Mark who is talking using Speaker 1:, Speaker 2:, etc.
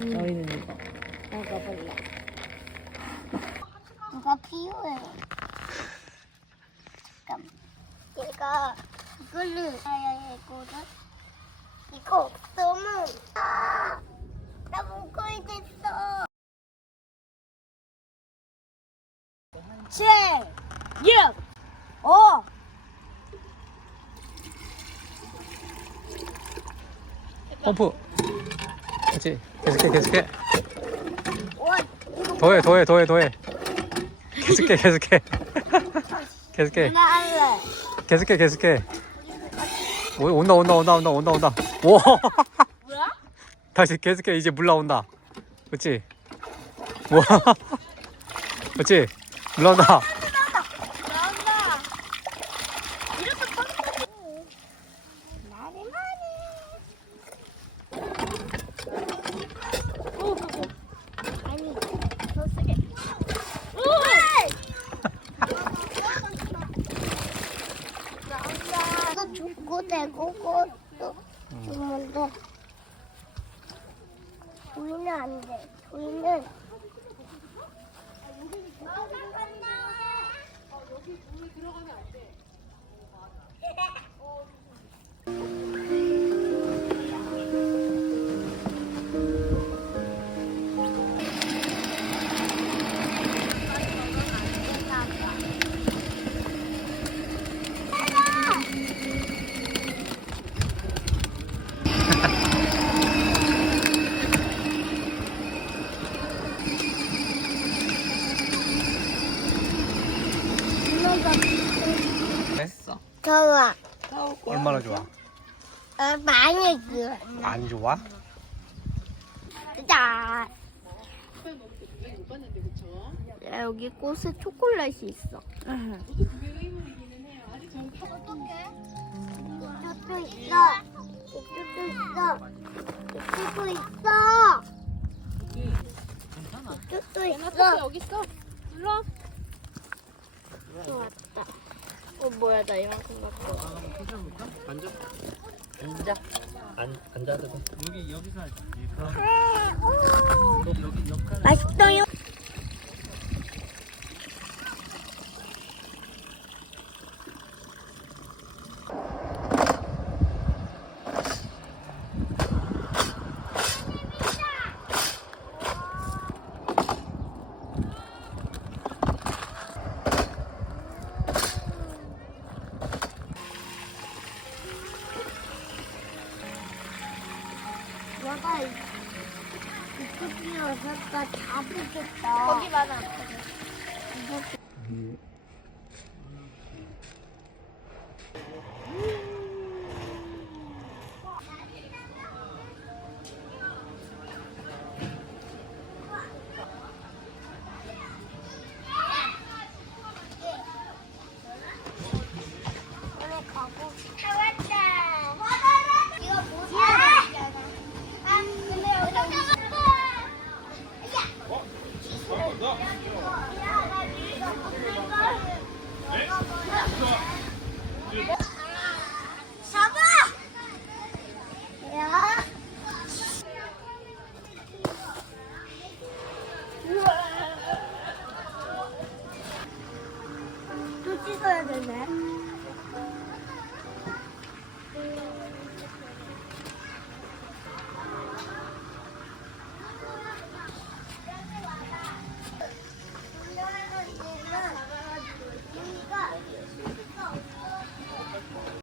Speaker 1: 너희는 이거. 먹어볼래.
Speaker 2: 누가 필요해? 잠깐. 얘가 이걸로 해야 되거든. 이거 없으면 아, 나 먹어야 됐어.
Speaker 1: 7, 6, 5.
Speaker 3: 펌프. 그렇지. 계속해, 계속해.
Speaker 2: 원.
Speaker 3: 더해, 더해, 더해, 더해. 계속해, 계속해. 계속해,
Speaker 2: 나 할래.
Speaker 3: 계속해, 계속해. 오, 온다, 온다, 온다, 온다, 온다, 온다. 오.
Speaker 1: 뭐야?
Speaker 3: 다시 계속해. 이제 물 나온다. 그렇지. 와. 그렇지. 물. 나온다.
Speaker 1: 이렇게 빡.
Speaker 2: 나리 나리.
Speaker 1: 오, 그거.
Speaker 2: 아니, 더 세게.
Speaker 1: 오!
Speaker 2: 나도 죽고 되고 그것도 돼. 조이는 안 돼. 조이는
Speaker 3: 됐어.
Speaker 2: 좋아.
Speaker 3: 얼마나 좋아?
Speaker 2: 어, 많이 그.
Speaker 3: 안 좋아?
Speaker 2: 자.
Speaker 1: 야, 여기 꽃에 초콜릿이 있어.
Speaker 2: 이쪽도 있어. 이쪽도 있어. 이쪽도 있어. 이쪽도 있어.
Speaker 1: 여기 있어. 눌러.
Speaker 2: 왔다.
Speaker 1: 어, 뭐야, 나 이만큼 갖고.
Speaker 3: 앉아. 앉아. 안 앉아도 돼. 여기 여기서
Speaker 2: 맛있어요. 아빠가 이쪽이 오셨다 다 보겠다.
Speaker 1: 거기 많아.
Speaker 2: Yeah.